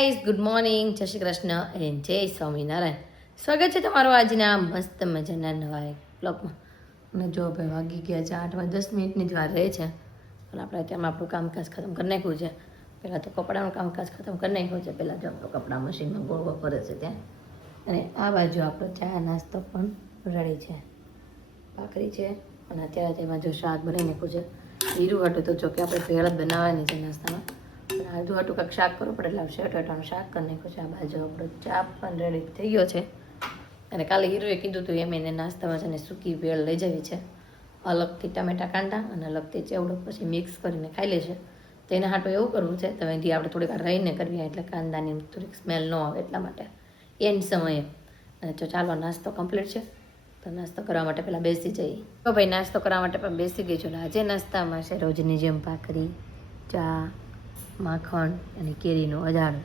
Guys, good morning, જય Shri Krishna and જય સ્વામિનારાયણ. સ્વાગત છે તમારું આજના મસ્ત મજાના નવા એક બ્લોગમાં. અને જો ભાઈ વાગી ગયા છે 8:10 જ વાર રહે છે અને આપણે અત્યારમાં આપણું કામકાજ ખતમ કરી નાખ્યું છે. પહેલાં તો કપડાનું કામકાજ ખતમ કરી નાખ્યું છે. પહેલાં જો આપણું કપડાં મશીનમાં ગોળવો ફરે છે ત્યાં. અને આ બાજુ આપણો ચા નાસ્તો પણ રેડી છે. ભાખરી છે અને અત્યારે તેમાં જો શાક બનાવી નાખ્યું છે. હીરું હાટું તો જો કે આપણે ભેળ જ બનાવવાની છે નાસ્તામાં. આધું હાટું કંઈક શાક કરવું પડે એટલે શેટાટાનું શાક કરી નાખ્યું છે. આ બાજુ આપણો ચા પણ રેડી થઈ ગયો છે. અને કાલે હીરુએ કીધું હતું એમ એને નાસ્તામાં છે ને સૂકી ભેળ લઈ જવી છે. અલગથી ટામેટા કાંડા અને અલગથી ચેવડો પછી મિક્સ કરીને ખાઈ લેશે. તો એના હાટું એવું કરવું છે તો એથી આપણે થોડીક વાર રહીને કરવી એટલે કાંદાની થોડીક સ્મેલ ન આવે એટલા માટે એન્ડ સમયે. અને જો ચાલો નાસ્તો કમ્પ્લીટ છે તો નાસ્તો કરવા માટે પહેલાં બેસી જઈએ. તો ભાઈ નાસ્તો કરવા માટે પણ બેસી ગઈ છું. આજે નાસ્તામાં છે રોજની જેમ ભાખરી, ચા, માખણ અને કેરીનો અજાડો.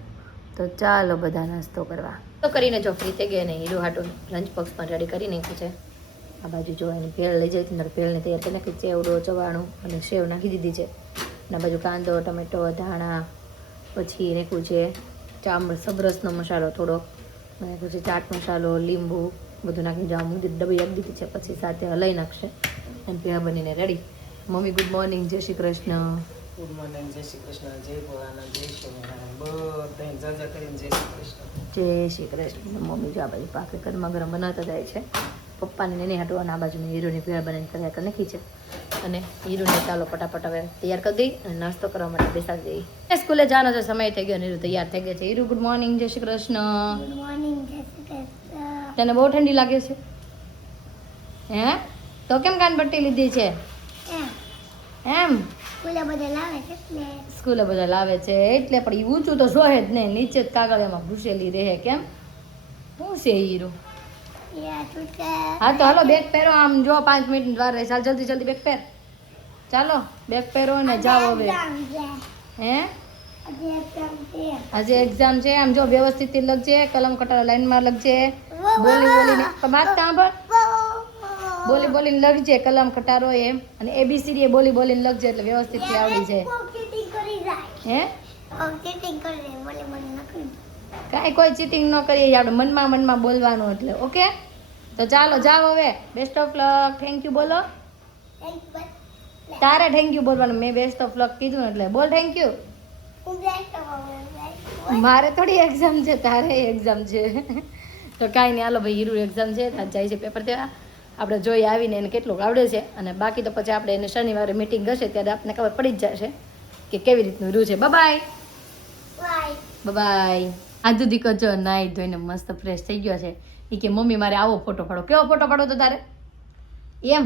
તો ચાલો બધા નાસ્તો કરવા. તો કરીને જો ફ્રી થઈ ગયા ને હીરો હાટું લંચ બોક્સ પણ રેડી કરી નાખ્યું છે. આ બાજુ જો એની ભેળ લઈ જાય છે. ભેળને તૈયાર કરી નાખી. ચેવડો, ચવાણું અને સેવ નાખી દીધી છે. અને આ બાજુ કાંદો, ટમેટો, ધાણા, પછી નાખ્યું છે સબરસનો મસાલો થોડોક, નાખ્યું છે ચાટ મસાલો, લીંબુ બધું નાખીને જામ ડબ્બી આપી દીધી છે. પછી સાથે હલાઈ નાખશે અને ભેળ બનીને રેડી. મમ્મી ગુડ મોર્નિંગ, જય શ્રી કૃષ્ણ. ગુડ મોર્નિંગ, જય શ્રી કૃષ્ણ, જય ભોળાનાથ, જય સ્વામિનારાયણ. બધાને જાજા કરીને જય શ્રી કૃષ્ણ. જય શ્રી કૃષ્ણ. મમ્મી જો આ બાજુ ભાખરી ગરમા ગરમ બનાવતા જાય છે. પપ્પાને એને હાટું અને આ બાજુ મેં હીરોની ભેળ બનાવીને તૈયાર કરી નાખી છે. અને હીરોને ચાલો ફટાફટ હવે તૈયાર કરી દઈ અને નાસ્તો કરવા માટે બેસાડી દઈ. સ્કૂલે જવાનો છે સમય થઈ ગયો. હીરો તૈયાર થઈ ગયા છે. હીરો ગુડ મોર્નિંગ, જય શ્રી કૃષ્ણ. ગુડ મોર્નિંગ, જય શ્રી કૃષ્ણ. તને બહુ ઠંડી લાગે છે હે? તો કેમ કાનપટ્ટી લીધી છે એમ? સ્કૂલે બધા લાવે છે ને. સ્કૂલે બધા લાવે છે એટલે પણ એ ઊંચું તો જોહે જ નહીં, નીચે જ કાગળિયામાં ઘૂસેલી રહે. કેમ શું છે હીરો? યા છૂટકે. હા તો હાલો બેગ પહેરો. આમ જો 5 મિનિટ વાર રહે. ચાલ જલ્દી જલ્દી બેગ પહેર. ચાલો બેગ પહેરો ને જાઓ હવે. હે આજે એક્ઝામ છે. આમ જો વ્યવસ્થિત લખજે. કલમ કટારા લાઈનમાં લખજે. બોલી બોલીને વાત સાંભળ. બોલી બોલીને લખજે કલમ ખટારો એમ. અને ABCD એ બોલી બોલીને લખજે એટલે વ્યવસ્થિત આવડી જાય. હે કાંઈ કોઈ ચીટિંગ ન કરીએ. આપણે મનમાં બોલવાનું એટલે ઓકે. તો ચાલો જાઓ હવે. Best of luck. Thank you બોલો. તારે થેન્ક યુ બોલવાનું. મેં બેસ્ટ ઓફ લક કીધું એટલે બોલ થેન્ક યુ. મારે થોડી એક્ઝામ છે, તારે એક્ઝામ છે. તો કાંઈ નહીં હાલો ભાઈ. હીરું એક્ઝામ છે ત્યાં જાય છે પેપર દેવા. આપણે જોઈ આવીને એને કેટલુંક આવડે છે. અને બાકી તો પછી આપણે એને શનિવારે મિટિંગ હશે ત્યારે આપણને ખબર પડી જ જશે કે કેવી રીતનું રહ્યું છે. Bye bye. આજુ દીકો જો નાઈ ધોઈને મસ્ત ફ્રેશ થઈ ગયો છે. એ કે મમ્મી મારે આવો ફોટો પાડો. કેવો ફોટો પાડો તો તારે એમ?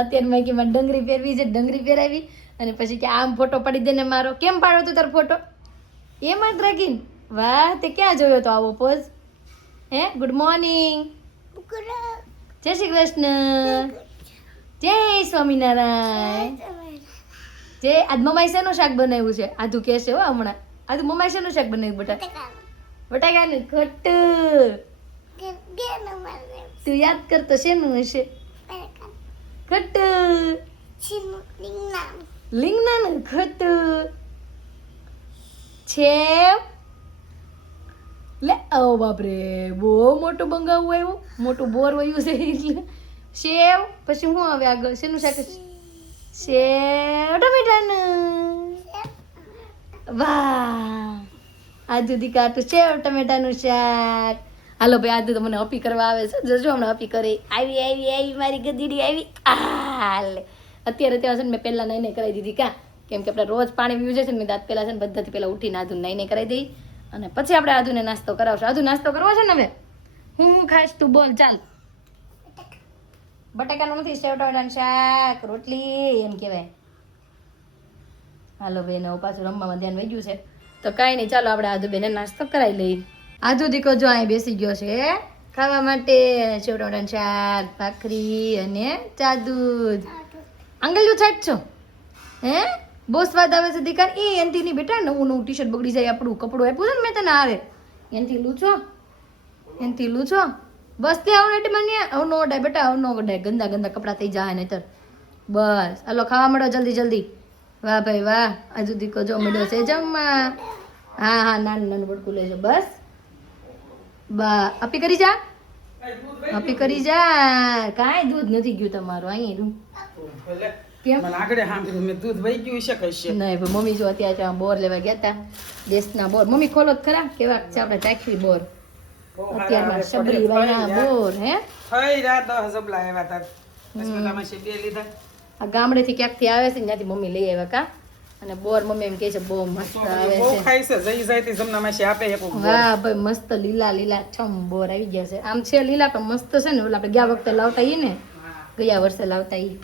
અત્યારે મેં કે મારે ડંગરી પહેરવી છે, ડંગરી પહેરાવી અને પછી કે આમ ફોટો પાડી દે ને મારો. કેમ પાડો તો તારો ફોટો એમ જ રાખીને? વાહ, તે ક્યાં જોયો તો આવો પોઝ? હે ગુડ મોર્નિંગ, જય શ્રી કૃષ્ણ, જય સ્વામિનારાયણ. જય. આજ મમ્માએ શેનું શાક બનાવ્યું છે? આધુ કહેશે હો હમણાં. આધુ મમ્માએ શેનું શાક બનાવ્યું? બટાકાનું ખટ્ટું. તું યાદ કરતો શેનું હશે? ખટ્ટું. લીંગણાનું ખટ્ટું. છેવ. લે ઓ બાપરે, બહુ મોટું બંગાવું આવ્યું. મોટું બોર વયું છે એટલે સેવ. પછી શું હવે આગળ શેનું શાક? સેવ ટમેટાનું. વાહ, આજુ દીકાતું સેવ ટમેટાનું શાક. હાલો ભાઈ, આજુ તો મને અપી કરવા આવે છે. જજો હમણાં અપી કરી. આવી મારી ગધેડી આવી. હાલે અત્યારે ત્યાં છે ને મેં પહેલાં નાઈને કરાવી દીધી. કાં કેમ કે આપણે રોજ પાણી પીવું છે ને. મેં દાંત પહેલાં છે ને બધાથી પહેલાં ઉઠીને આધુને નાઈને કરાવી દઈ અને પછી આપણે આધુને નાસ્તો કરાવશું. આધુ નાસ્તો કરવો છે ને હવે? હું ખાઈશ તું બોલ. ચાલ. બટાકાનું નથી, સેવ ટમેટાનું શાક, રોટલી એમ કહેવાય. હાલો બેન, હવે પાછું રમવામાં ધ્યાન વહી ગયું છે. તો કાંઈ નહીં, ચાલો આપણે આધુ બેને નાસ્તો કરાવી લઈએ. આધુ દીકો જો અહીં બેસી ગયો છે ખાવા માટે. સેવ ટમેટાનું શાક, ભાખરી અને ચા દૂધ. આંગળીઓ છાંટશો હે? બહુ સ્વાદ આવે છે દીકરા. એ એનથી નહીં બેટા, નવું ટી શર્ટ બગડી જાય. આપણું કપડું આપ્યું છે ને મેં તને આવે એનથી લૂછો. બસ તે આવું એટલે મને આવું ન વડાય બેટા, આવું ન વડાય. ગંદા કપડાં થઈ જાય નહીતર. બસ હાલો ખાવા મળો જલ્દી જલ્દી. વાહ ભાઈ વાહ, આજુ દીકો જો મળ્યો છે જમવા. હા હા, નાનું નાનું બટકું લેજો બસ. બા અપી કરી જા, અપી કરી જા. કાંઈ દૂધ નથી ગયું તમારું અહીં. કેમ? મને આગળ સાંભળ્યું મેં દૂધ વહી ગયું છે કઈ છે. નહીં ભાઈ, મમ્મી જો અત્યારે ત્યાં બોર લેવા ગયા હતા, દેશના બોર. મમ્મી ખોલો જ ખરા, કેવા છે આપણે ચાખવી બોર. અત્યારમાં શબરી વાળા બોર હે. થઈ રાત 10 જબલા આવ્યા તા. હસમતામાં છે 2 લીધા. આ ગામડેથી ક્યાંકથી આવે છે ને ત્યાંથી મમ્મી લઈ આવ્યા કા. અને બોર મમ્મી એમ કહે છે બહુ મસ્ત આવે બહુ છે. ખાય છે જઈ જાય તે જમનામાં છે આપે એક બોર. વાહ ભાઈ, મસ્ત લીલા લીલા છમ બોર આવી ગયા છે. આમ છે લીલા પણ મસ્ત છે ને, ઓલા આપણે ગયા વખતે લાવતા ઈ ને, ગયા વર્ષે લાવતા ઈ.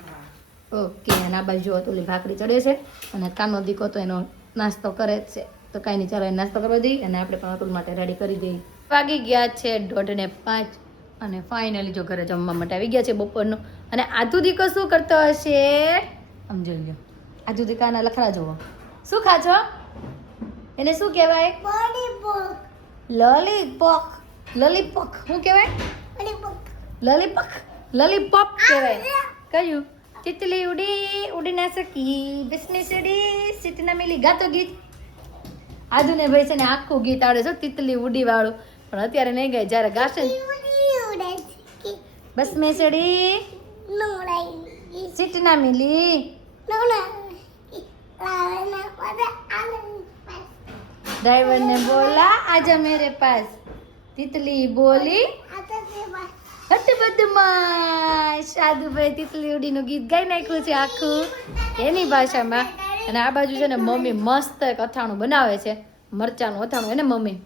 ઓકે, અને આ બાજુ ઓલી ભાખરી ચડે છે અને કાનો દીકો તો એનો નાસ્તો કરે જ છે. તો કાંઈ નહીં, ચાલો એને નાસ્તો કરવા દઈએ અને આપણે પણ અતુલ માટે રેડી કરી દઈએ. વાગી ગયા છે 4:05 અને ફાઇનલી જો ઘરે જમવા માટે આવી ગયા છે બપોરનું. અને આધુ દીકો શું કરતો હશે આમ જોઈ લો. આધુ દીકાના લખરા જોવો. શું ખાજો? એને શું કહેવાય? લોલીપોપ. લોલીપોપ. લોલીપોપ શું કહેવાય? લોલીપોપ. લોલીપોપ. લોલીપોપ કહેવાય. કયું? તિતલી ઉડી ઉડી ના સકી, બિસ્ની સડી સીટ ના મિલી. ગાતો ગીત. આધુને ભાઈ છે ને આખું ગીત આવડે છે તિતલી ઉડી વાળું, પણ અત્યારે નહીં ગાય. જ્યારે ગાશે ને ઉડે છે. બસ મેં સડી નોડાઈ. સીટ ના મિલી. નોડા. લાવના પદે આલન. ड्राइवर ने बोला आजा मेरे पास. तितली बोली આ તો તે બસ. હટ બદમાશ. સાધુભાઈ તિતલી ઉડીનું ગીત ગાઈ નાખ્યું છે આખું એની ભાષામાં. અને આ બાજુ છે ને મમ્મી મસ્ત એક અથાણું બનાવે છે, મરચાનું અથાણું. એને મમ્મી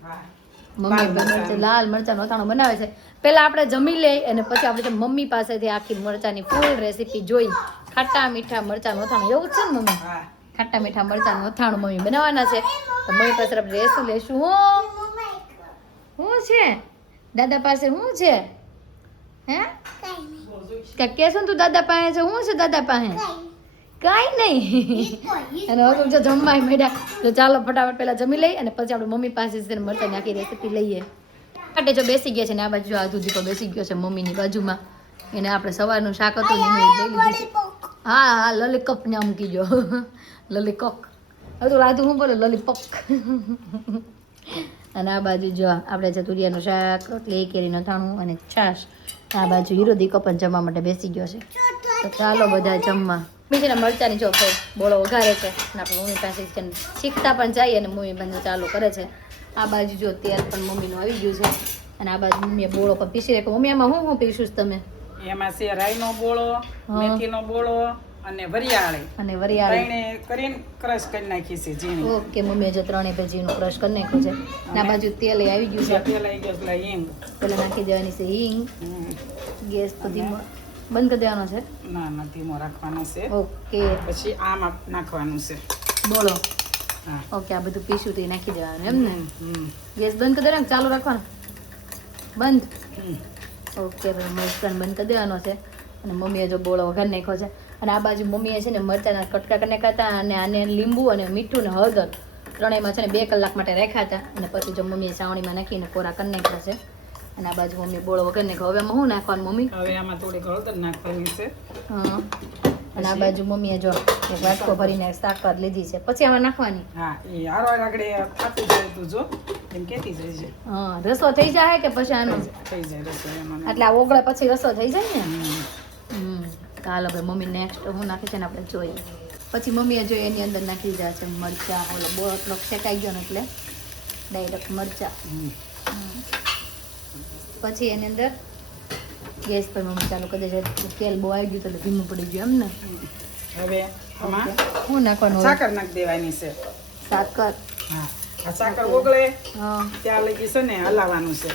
મમ્મી લાલ મરચાનું અથાણું બનાવે છે. પહેલા આપણે જમી લઈ અને પછી આપણે મમ્મી પાસેથી આખી મરચાની ફૂલ રેસીપી જોઈ. ખાટા મીઠા મરચાનું અથાણું એવું જ છે ને મમ્મી? ખાટા મીઠા મરચાનું અથાણું મમ્મી બનાવવાના છે. તો મમ્મી પાસે આપણે રેસું લેશું. શું છે દાદા પાસે? શું છે હે? કાંઈ કહેશું તું દાદા પાસે છે? શું છે દાદા પાસે? કાંઈ નહીં. અને હવે જો જમવા મળ્યા તો ચાલો ફટાફટ પહેલા જમી લઈ અને પછી આપણે મમ્મી પાસે છે મરચાની આખી રેસીપી લઈએ. માટે જો બેસી ગયા છે ને આ બાજુ આધુ દીકો બેસી ગયો છે મમ્મીની બાજુમાં. એને આપણે સવારનું શાક હતું ને લઈ લીધું છે. હા હા, લોલીપોપ ને આમ કીજો. લોલીપોપ. હવે તો આધુ શું બોલે? લોલીપોપ. અને આ બાજુ જો આપણે છે તુરિયાનું શાક, રોટલી, કેરીનું અથાણું અને છાશ. આ બાજુ હીરો દીકો પણ જમવા માટે બેસી ગયો છે. તો ચાલો બધા જમવા. બીજી ને મરચાની જો બોળો વઘારે છે અને આપણે મમ્મી પાસે શીખતા પણ જઈએ અને મમ્મી પણ ચાલુ કરે છે. આ બાજુ જો તેલ પણ મમ્મીનું આવી ગયું છે અને આ બાજુ મમ્મીએ બોળો પણ પીસી રાખ્યો. મમ્મી આમાં શું પીશું તમે? એમાં છે રાઈનો બોળો, મેથીનો બોળો અને વરિયાળી. અને વરિયાળી ત્રણે કરીને ક્રશ કરી નાખી છે ઝીણી. ઓકે, મમ્મીએ જો ત્રણેય ભાજીનું ક્રશ કરી નાખ્યું છે. અને આ બાજુ તેલ એ આવી ગયું છે. તેલ આવી ગયું એટલે હિંગ. પેલા નાખી દેવાની છે હિંગ. ગેસ તો ધીમો બંધ કરી દેવાનો છે. ના ના, ધીમો રાખવાનો છે. ઓકે, પછી આમાં નાખવાનું છે બોલો. હા. ઓકે, આ બધું પીશું તો નાખી દેવાનું એમ ને? ગેસ બંધ કરી દેવાનો, ચાલુ રાખવાનો? બંધ. ઓકે ભાઈ, મરચાં બંધ કરી દેવાનો છે. અને મમ્મીએ જો બોળો વઘાર નાખ્યો છે. અને આ બાજુ મમ્મીએ છે ને મરચાંના કટકા કરી નાખ્યા હતા અને આને લીંબુ અને મીઠું ને હળદર ત્રણેયમાં છે ને 2 કલાક માટે રાખ્યા હતા. અને પછી જો મમ્મીએ સાવણીમાં નાખીને કોરા કરી નાખ્યા છે. અને આ બાજુ મમ્મી બોળો વઘાર નાખ્યો. હવે આમાં શું નાખવાનું મમ્મી? હવે આમાં થોડી હળદર નાખવાની છે. હા. અને આ બાજુ મમ્મીએ જો એક વાટકો ભરીને સાકર લીધી છે. પછી આમાં નાખવાની? હા, એ હારો આગળ ખાતું જાય તું જો એમ કેતી જાય છે. હા, રસો થઈ જાય કે પછી આનો? થઈ જાય રસોઈ એમાં. એટલે આ ઓગળે પછી રસો થઈ જાય ને? ચાલો ભાઈ, મમ્મી નેક્સ્ટ હું નાખી છે ને આપણે જોઈએ. પછી મમ્મીએ જોઈ એની અંદર નાખી દીધા છે મરચાં. ઓલો બોળો એટલો શેકાઈ ગયો ને એટલે ડાયરેક્ટ મરચાં. પછી એની અંદર ગેસ પર મમ્મી ચાલુ કરી દે છે. તેલ બહુ આવી ગયું તો એટલે ધીમું પડી ગયું એમ ને? હવે આમાં શું નાખવાનું? સાકર નાખી દેવાની છે. સાકર. હા, આ સાકર ઓગળે હા, ત્યાં લગી છે ને હલાવવાનું છે.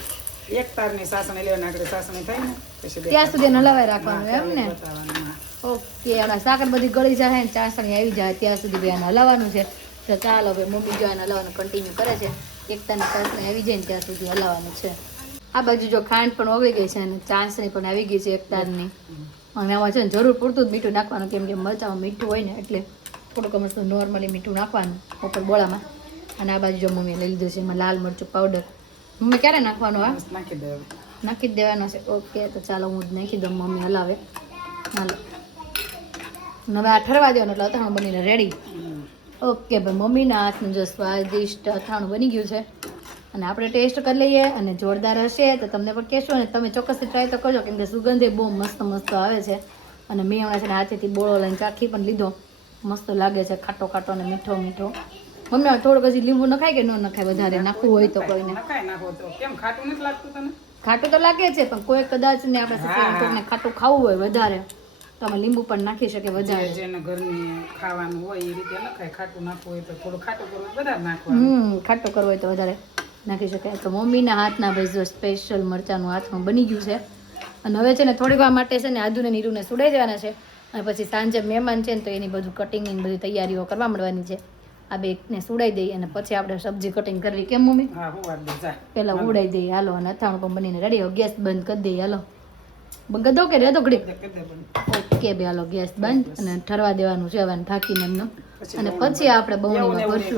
એક તારની સાસણી લેવાની, આગળ સાસણી થાય ને પછી ત્યાં સુધી એને હલાવાઈ રાખવાનું એમ ને? બતાવવાનું. હા. ઓકે, હમણાં સાકર બધી ગળી જાય ને ચાસણી આવી જાય ત્યાં સુધી ભાઈ એને હલાવવાનું છે. તો ચાલો ભાઈ, મમ્મી જો એને હલાવવાનું કન્ટિન્યુ કરે છે. એકતાની ચાસણી આવી જાય ને ત્યાં સુધી હલાવવાનું છે. આ બાજુ જો ખાંડ પણ ઓગળી ગઈ છે અને ચાસણી પણ આવી ગઈ છે એકતારની. અને આમાં છે ને જરૂર પૂરતું જ મીઠું નાખવાનું, કેમ કે મરચાંમાં મીઠું હોય ને એટલે થોડુંક અમસ્તું નોર્મલી મીઠું નાખવાનું ઉપર બોળામાં. અને આ બાજુ જો મમ્મીએ લઈ લીધું છે એમાં લાલ મરચું પાવડર. મમ્મી ક્યારે નાખવાનું? આ બસ નાખી દે હવે. નાખી જ દેવાનો છે. ઓકે, તો ચાલો હું જ નાખી દઉં. મમ્મી હલાવે. હાલો, હવે આ ઠરવા દેવાનું એટલે અથાણું બનીને રેડી. ઓકે ભાઈ, મમ્મીના હાથનું જો સ્વાદિષ્ટ અથાણું બની ગયું છે અને આપણે ટેસ્ટ કરી લઈએ અને જોરદાર હશે તો તમને પણ કહેશો અને તમે ચોક્કસથી ટ્રાય તો કરજો કેમ કે સુગંધ એ બહુ મસ્ત મસ્ત આવે છે અને મેં હમણાં છે ને હાથેથી બોળો લઈને ચાખી પણ લીધો. મસ્ત લાગે છે, ખાટો ખાટો અને મીઠો મીઠો. મમ્મી થોડુંક હજી લીંબુ નખાય કે ન નખાય? વધારે નાખવું હોય તો કોઈને નખાય નાખો તો કેમ ખાટું નથી લાગતું તને? ખાટું તો લાગે છે પણ કોઈ કદાચ ને આપણે કોઈને ખાટું ખાવું હોય વધારે તો અમે લીંબુ પણ નાખી શકીએ વધારે. જેને ઘરની ખાવાનું હોય એ રીતે નખાય. ખાટું નાખવું હોય તો થોડું ખાટું કરવું હોય વધારે નાખવાનું. ખાટું કરવું હોય તો વધારે નાખી શકાય. તો મમ્મીના હાથના ભાઈ જો સ્પેશિયલ મરચાંનું હાથમાં બની ગયું છે અને હવે છે ને થોડીક વાર માટે છે ને આદુને નીરુને સુડાઈ જવાના છે અને પછી સાંજે મહેમાન છે ને તો એની બધું કટિંગ ની બધી તૈયારીઓ કરવા માંડવાની છે. આ બેને સુડાઈ દઈએ અને પછી આપણે સબ્જી કટિંગ કરવી. કેમ મમ્મી? હા હું વાત દે જા. પેલા ઉડાઈ દઈએ હાલો અને અથાણું પણ બનીને રેડી. ગેસ બંધ કરી દઈએ હાલો. ગદો કે રેદો ઘડી? ઓકે બે હાલો ગેસ બંધ અને ઠરવા દેવાનું છે હવે ઢાંકીને એમનું અને પછી આપણે બહુણીમાં ભરશું.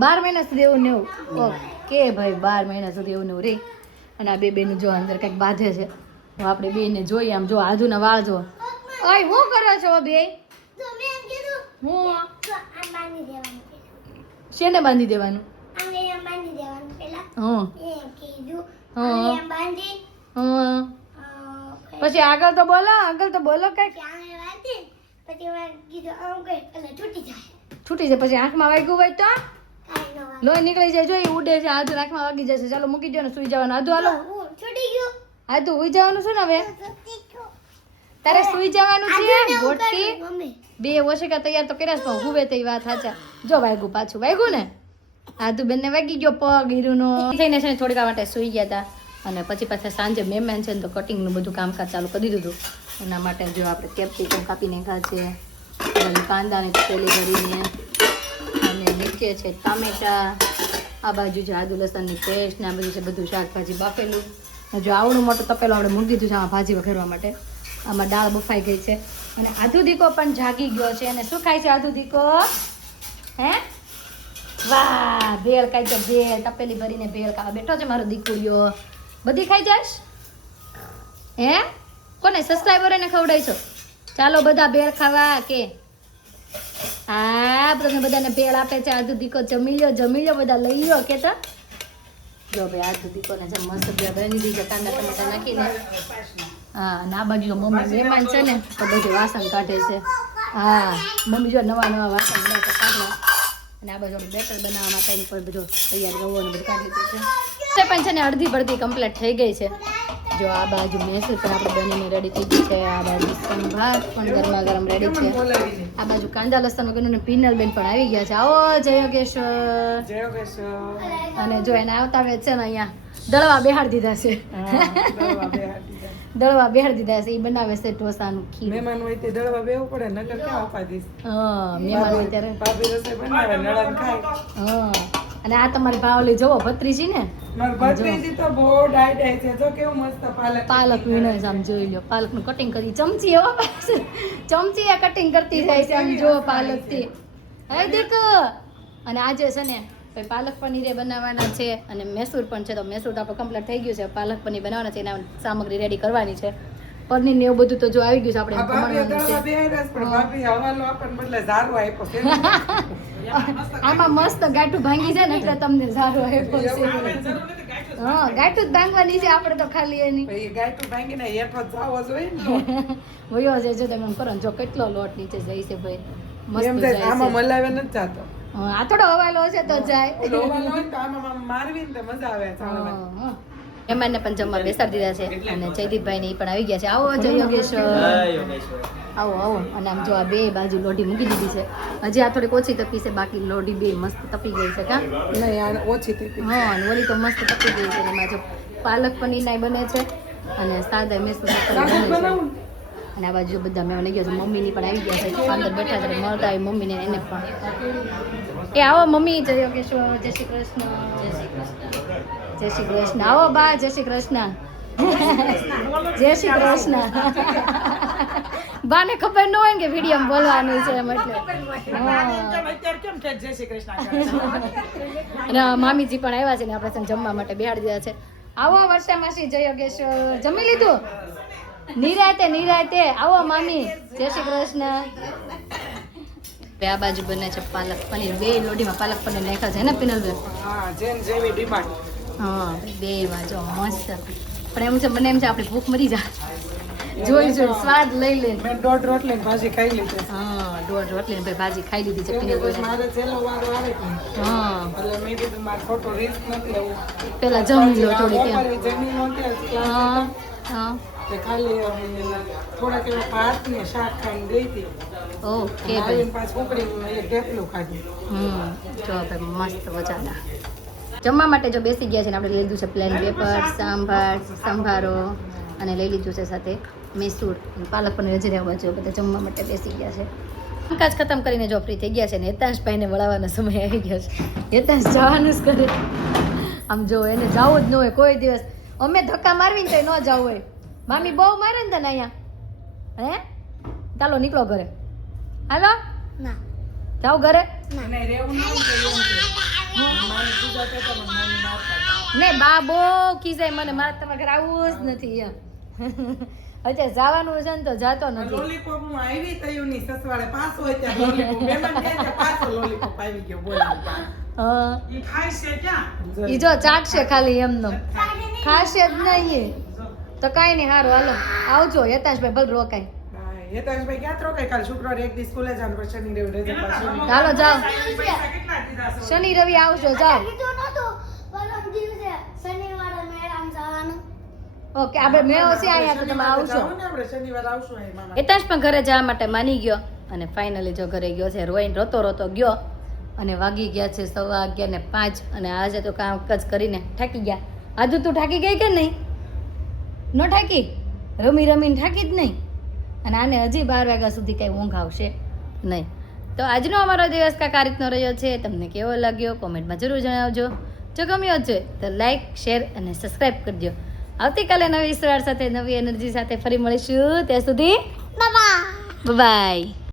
12 મહિના સુધી એવું ને એવું. ઓકે ભાઈ 12 મહિના સુધી એવું ને એવું રહી અને આ બેનું જો અંદર કંઈક બાંધે છે તો આપણે બેને જોઈએ. આમ જો આદુના વાળ જો. ઓય હું કરો છો બે? તો મેં એમ કીધું હું તો આ બાંધી દેવાનું પેલા. શેને બાંધી દેવાનું? આને એમ બાંધી દેવાનું પેલા. હા એમ કીધું હા. આને એમ બાંધી હા પછી આગળ તો બોલો કંઈક. આને બાંધી પછી મેં કીધું આમ કઈ એટલે છૂટી જાય. છૂટી જાય પછી આંખમાં વાગ્યું હોય તો કાંઈ ન વાગે. લોહી નીકળી જાય. જો એ ઉડે છે આદુ આંખમાં વાગી જશે. ચાલો મૂકી દો ને સુઈ જવાનું. આદુ હાલો હું છૂટી ગયું. આદુ સુઈ જવાનું છે ને હવે છૂટી ગયું. તારે સુઈ જવાનું છે. આદુને મોટી ઉગાડું, મમ્મી. બે ઓશિકા તૈયાર તો કર્યા છે પણ હુવે તો વાત સાચા. જો વાગ્યું પાછું વાગ્યું ને આદુ બેનને વાગી ગયો પગ હીરુનો થઈને છે ને થોડીક વાર માટે સુઈ ગયા હતા અને પછી પાછા સાંજે મહેમાન છે ને તો કટિંગનું બધું કામકાજ ચાલુ કરી દીધું હતું. એના માટે જો આપણે કેપ્સિકમ કાપી નાખ્યા છે, કાંદાની પેલી ભરીને અને નીચે છે ટામેટા, આ બાજુ છે આદુ લસણની પેસ્ટ ને આ બધું છે બધું શાકભાજી બાફેલું. જો આવડું મોટું તપેલું આપણે મૂકી દીધું છે આમાં ભાજી વઘારવા માટે. આમાં દાળ બફાઈ ગઈ છે અને આદુ દીકો પણ જાગી ગયો છે. અને શું ખાય છે આદુ દીકો? હે વાહ ભેળ ખાય છે. ભેળ તપેલી ભરીને ભેળ ખાવા બેઠો છે મારો દીકરીઓ. બધી ખાઈ જાશ? હે કોને સબસ્ક્રાઈબરોને ખવડાવી છો? ચાલો બધા ભેળ ખાવા કે હા તમને બધાને ભેળ આપે છે આદુ દીકો. જમી લો બધા લઈ લો કે તો જો ભાઈ આદુ દીકોને જે મસ્ત ભેળ બની દીધી છે કાંદા ટમેટા નાખીને. હા અને આ બાજુ જો મમ્મી મહેમાન છે ને તો બધું વાસણ કાઢે છે. હા મમ્મી જો નવા વાસણ બનાવતા કાઢવા અને આ બાજુ બેટર બનાવવા માટે પણ બધું તૈયાર રવો ને બધું કાઢી લીધું છે. પણ છે ને અડધી પડધી કમ્પ્લીટ થઈ ગઈ છે. જો આ બાજુ મૈસૂર પણ આપણે બનીને રેડી થઈ ગઈ છે. આ બાજુ સંભાર પણ ગરમા ગરમ રેડી છે. આ બાજુ કાંદા લસણ વગરનું ભીનલ બેન પણ આવી ગયા છે. આવો જય યોગેશ્વર. અને જો એને આવતા આવે છે ને અહીંયા દળવા બેહાડી દીધા છે. દળવા બેહાડી દીધા છે. એ બનાવે છે ઢોસાનું ખીર. મહેમાન હોય તે દળવા બેવું પડે નકર ક્યાં આપા દઈશ. હા મહેમાન હોય ત્યારે ભાભી રસોઈ બનાવે નળન ખાય. હા અને આ તમારી ભાવલી જોવો ભત્રીજી ને મારી ભત્રીજી તો બહુ ડાય છે. જો કેવું મસ્ત પાલક વીણો છે. આમ જોઈ લો પાલકનું કટિંગ કરી ચમચી એવો ચમચી એ કટિંગ કરતી જાય છે. આમ જો પાલકથી હે દેખો. અને આજે છે ને ભાઈ પાલક પનીર બનાવવાના છે અને મૈસૂર પણ છે. તો મૈસૂર તો આપણે કમ્પ્લીટ થઈ ગયું છે. પાલક પનીર બનાવવાના છે એના સામગ્રી રેડી કરવાની છે. પનીર ને એવું બધું તો જો આવી ગયું છે આપણે આમાં મસ્ત ગાંઠું ભાંગી છે ને એટલે તમને સારું આપ્યો છે. હા ગાંઠું જ ભાંગવાની છે આપણે તો ખાલી એની ગાયતું ભાંગીને હેઠો જાવો જોઈએ ને વયો છે. જો તમે કરો જો કેટલો લોટ નીચે જાય છે ભાઈ મસ્ત એમ જાય થાય આમાં છે. મલાવે નથી જાતો. આ થોડો હવાલો છે તો જાય. લોવાનો હોય તો આમાં મારવી ને મજા આવે ચાલવાની. મહેમાનને પણ જમવા બેસાડી દીધા છે અને જયદીપભાઈ ને એ પણ આવી ગયા છે. આવો જય યોગેશ્વર. આવો અને આમ જો આ બે બાજુ લોઢી મૂકી દીધી છે. હજી આ થોડીક ઓછી તપી છે બાકી લોઢી બે મસ્ત તપી ગઈ છે. કા નહીં આ ઓછી થઈ હા અને ઓલી તો મસ્ત તપી ગઈ છે. એમાં જો પાલક પનીર ના બને છે અને સાદા મૈસૂર બને છે. અને આ બાજુ બધા મહેમાન ગયા છે. મમ્મીની પણ આવી ગયા છે. અંદર બેઠા છે મળતા આવી મમ્મીને એને પણ એ આવો મમ્મી જય યોગેશ્વર. જય શ્રી કૃષ્ણ. જય શ્રી કૃષ્ણ. આવો બા જય શ્રી કૃષ્ણ. જય શ્રી કૃષ્ણ. બાને ખબર ન હોય ને કે વિડીયો બોલવાનું છે એમ એટલે અને મામીજી પણ આવ્યા છે ને આપણે જમવા માટે બેહાડી દીધા છે. આવો વર્ષા માસી જય યોગેશ્વર. જમી લીધું? નિરાતે આવો મામી જય શ્રી કૃષ્ણ આ બાજુ બને છે પાલક પનીર બે લોટીમાં પાલક પનીર નાખ્યા છે ને પિનલબેન હા જેન જેવી ડિમાન્ડ હા બે માં જો મસ્ત પણ એમ છે મને એમ છે આપણી ભૂખ મરી જાય જોઈ સ્વાદ લઈ લે મેં 1.5 રોટલી ભાજી ખાઈ લીધી હા 1.5 રોટલી ને ભાજી ખાઈ લીધી છે કેમ કે પિનલબેન પછી મારે છેલ્લો વારો આવે કે હા એટલે મેં કીધું મારે ખોટો રિસ્ક નથી લેવું પેલા જમી લો થોડી કેમ બપોરે જમી નહોતી ક્લાસ હા હા તે ખાલી થોડાક એવા ભાત ને શાક ખાઈને ગઈ હતી ઓકે ભાઈ આવીને પાછું ઉકળીને એક ઢેફલું ખાધું જો ભાઈ મસ્ત મજાના જમવા માટે જો બેસી ગયા છે ને આપણે લઈ લીધું છે પ્લેન પેપર સંભારો અને લઈ લીધું છે સાથે મૈસૂર પાલક પનીર હજી રહેવા જો બધા જમવા માટે બેસી ગયા છે કામકાજ ખતમ કરીને જો ફ્રી થઈ ગયા છે ને હેતાંશભાઈને વળાવવાનો સમય આવી ગયો છે હેતાંશ જવાનું જ કરે આમ જો એને જવું જ ન હોય કોઈ દિવસ અમે ધક્કા મારવીને તો ન જવું હોય મામી બહુ મારે ને તને અહીંયા હે ચાલો નીકળો ઘરે હાલો ના જાઓ ઘરે અને રહેવું ન હોય તો એમ કે મારે જુદા કહેતા મને મારી મારતા ને બા બહુ ખીજાય મને મારે તમારે ઘરે આવવું જ નથી એમ અત્યારે જવાનું છે ને તો જાતો નથી લોલીપોપ હું આવી તયું ની સસવાડે પાછો હોય ત્યાં લોલીપોપ મહેમાન કહે છે પાછો લોલીપોપ આવી ગયો બોલા હા ઈ ખાય છે ક્યાં ઈ જો ચાટશે ખાલી એમનો ખાશે જ નહીં તો કાંઈ નહીં સારું હાલો આવજો યતાશભાઈ ભલે રોકાય હેતાંશભાઈ ક્યાં રોકાય કાલ શુક્રવારે એક દિવસ સ્કૂલે જવાનું પછી શનિ રવિ રજા પાછી હાલો જાઓ કેટલા દીધા છે શનિ રવિ આવજો જાઓ કીધું નહોતું પરમ દિવસે શનિવારે મેળામાં જવાનું ઓકે આપણે મેળો છે અહીંયા તો તમે આવશો જાવું ને આપણે શનિવારે આવશું અહીં મામા યતાશ પણ ઘરે જવા માટે માની ગયો અને ફાઇનલી જો ઘરે ગયો છે રોઈને રોતો ગયો અને વાગી ગયા છે 11:05 અને આજે તો કામકાજ કરીને થાકી ગયા આજુ તું થાકી ગઈ કે નહીં ન થાકી રમીને થાકી જ નહીં અને આને હજી 12 વાગ્યા સુધી કાંઈ ઊંઘ આવશે નહીં તો આજનો અમારો દિવસ કાંઈક આ રીતનો રહ્યો છે તમને કેવો લાગ્યો કોમેન્ટમાં જરૂર જણાવજો જો ગમ્યો છે તો લાઈક શેર અને સબસ્ક્રાઈબ કરજો આવતીકાલે નવી સવાર સાથે નવી એનર્જી સાથે ફરી મળીશું ત્યાં સુધી બાબા બાય